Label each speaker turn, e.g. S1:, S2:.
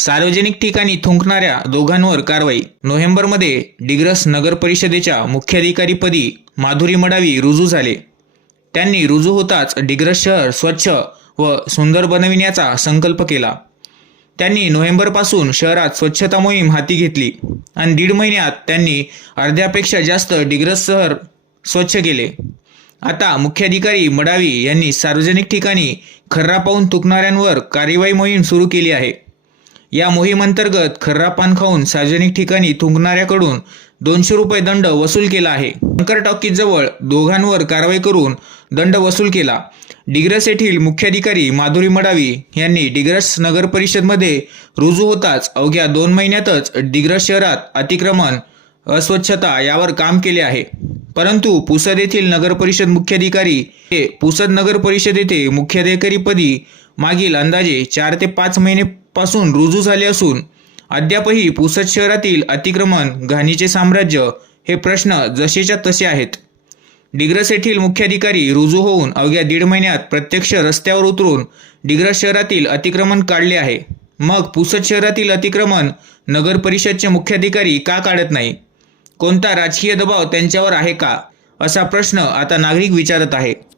S1: सार्वजनिक ठिकाणी थुंकणाऱ्या दोघांवर कारवाई. नोव्हेंबरमध्ये डिग्रस नगर परिषदेच्या मुख्याधिकारीपदी माधुरी मडावी रुजू झाले. त्यांनी रुजू होताच डिग्रस शहर स्वच्छ व सुंदर बनविण्याचा संकल्प केला. त्यांनी नोव्हेंबरपासून शहरात स्वच्छता मोहीम हाती घेतली आणि दीड महिन्यात त्यांनी अर्ध्यापेक्षा जास्त डिग्रस शहर स्वच्छ केले. आता मुख्याधिकारी मडावी यांनी सार्वजनिक ठिकाणी खर्रा पाहून थुकणाऱ्यांवर कार्यवाही मोहीम सुरू केली आहे. या मोहिमेअंतर्गत खर्रा पान खाऊन सार्वजनिक ठिकाणी थुंकणाऱ्याकडून दोनशे रुपये दंड वसूल केला आहे. शंकर टॉकीजवळ दोघांवर कारवाई करून दंड वसूल केला. डिग्रस येथील मुख्याधिकारी माधुरी मडावी यांनी डिग्रस नगर परिषदमध्ये रुजू होताच अवघ्या दोन महिन्यातच डिग्रस शहरात अतिक्रमण अस्वच्छता यावर काम केले आहे. परंतु पुसद येथील नगर परिषद मुख्याधिकारी हे पुसद नगर परिषद येथे मुख्याधिकारीपदी मागील अंदाजे चार ते पाच महिने पासून रुजू झाले असून अद्यापही पुसद शहरातील अतिक्रमण घाणीचे साम्राज्य हे प्रश्न जसेच्या तसे आहेत. डिग्रस येथील मुख्याधिकारी रुजू होऊन अवघ्या दीड महिन्यात प्रत्यक्ष रस्त्यावर उतरून डिग्रस शहरातील अतिक्रमण काढले आहे. मग पुसद शहरातील अतिक्रमण नगर परिषदचे मुख्याधिकारी का काढत नाही? कोणता राजकीय दबाव त्यांच्यावर आहे का? असा प्रश्न आता नागरिक विचारत आहे.